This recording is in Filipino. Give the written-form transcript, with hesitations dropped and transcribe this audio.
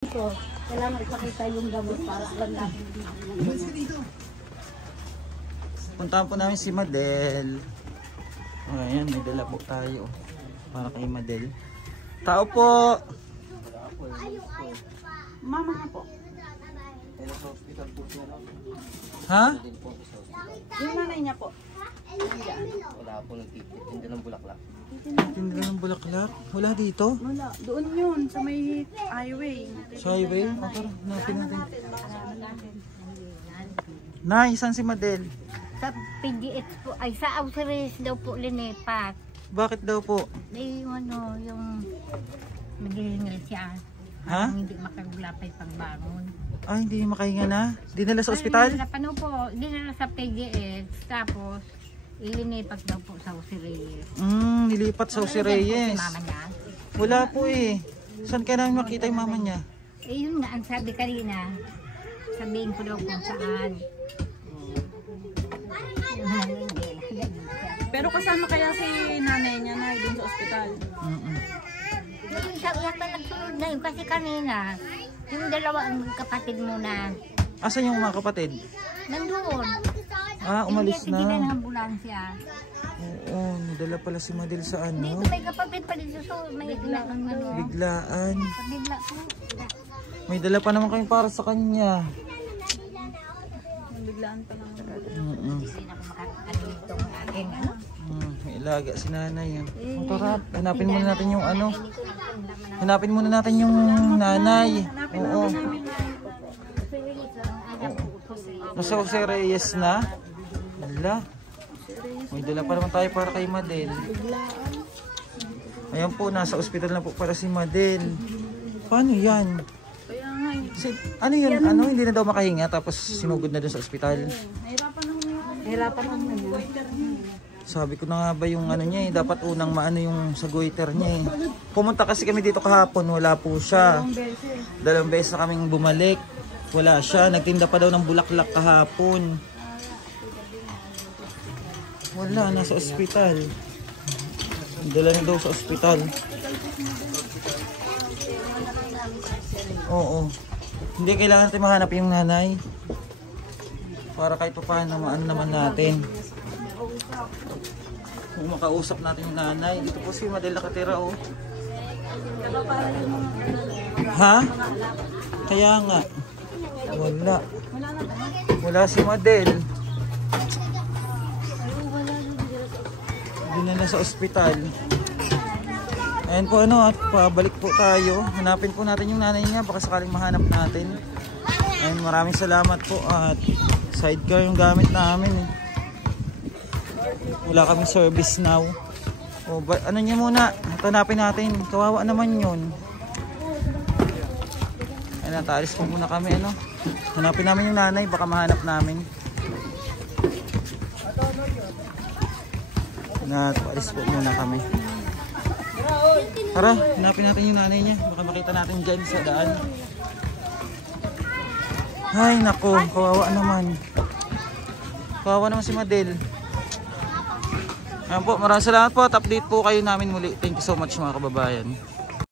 So, kailangan ipakita yung gamot para alam natin. Puntahan po namin si Madel. Ayan, may dala po tayo para kay Madel. Tao po! Mama nga po. Ha? Yung nanay niya po. Wala po nagtitinda ng bulaklak. Tinda ng bulaklak? Wala dito? Wala. Doon yun, sa may highway. Sa highway? O tara, hanapin natin. Nay, saan si Madel? Sa PGH po, ay sa Auxiliaries daw po linipat. Bakit daw po? Ay, yung naghihingal siya. Ha? Hindi makagulapay pagbangon. Ay, hindi makahinga na? Dinala sa ospital? Ano po, dinala sa PGH, tapos ilinipat daw po sa Auxiliaries. Nilipat sa Jose Reyes. Si mama niya. Wala po eh. Saan ka namin makita yung mama niya? Eh, yun nga, ang sabi kanina, sabihin ko daw kung saan. Pero kasama kaya si nanay niya na doon sa ospital. Yung isa yata nagsunod na yun, kasi kanina, yung dalawang kapatid mo na Asan yung mga kapatid? nandoon. Umalis Hindi na. ng ambulansya. Oo, nadala pala si Madel sa ano. Dito may kapatid pa dito, so may bigla ng ano. Biglaan. Bigla po. May dala pa naman kami para sa kanya. Biglaan pa lang. Hindi na ako makakano itong aking ano. May ilaga si nanay yan. Tara, hanapin muna natin yung ano. Hanapin muna natin yung nanay. Oo. Nasa Jose Reyes na. Wala. May dala pa naman tayo para kay Madel. Ayan po, nasa ospital na po para si Madel. Paano yan? Kaya nga Ano yun? Ano? Hindi na daw makahinga tapos sinugod na dun sa ospital. Hirapan naman yun. Sabi ko na nga ba yung ano niya eh, dapat unang maano yung sa goiter niya eh. Pumunta kasi kami dito kahapon, wala po siya. Dalawang beses na kaming bumalik. Wala siya, nagtinda pa daw ng bulaklak kahapon. Wala, nasa ospital. Dala na daw sa ospital. Oo. Hindi kailangan natin mahanap yung nanay. Para kahit pa paano maano naman natin. Kung makausap natin yung nanay. Dito po si Madel nakatira oh. Ha? Kaya nga. Wala. Wala si Madel. Hindi na sa ospital. Ayan po ano at pabalik po tayo. Hanapin po natin yung nanay niya. Baka sakaling mahanap natin. Ayan, maraming salamat po at sidecar yung gamit namin. Wala kaming service now. O, ano niya muna? Hanapin natin. Kawawa naman yun. Ayan, taalis po muna kami. Ano? Hanapin namin yung nanay. Baka mahanap namin. Paalis po muna kami. Tara, hanapin natin yung nanay niya. Baka makita natin dyan sa daan. Ay, nako. Kawawa naman. Kawawa naman si Madel. Ayan po, maraming salamat po at update po kayo namin muli. Thank you so much mga kababayan.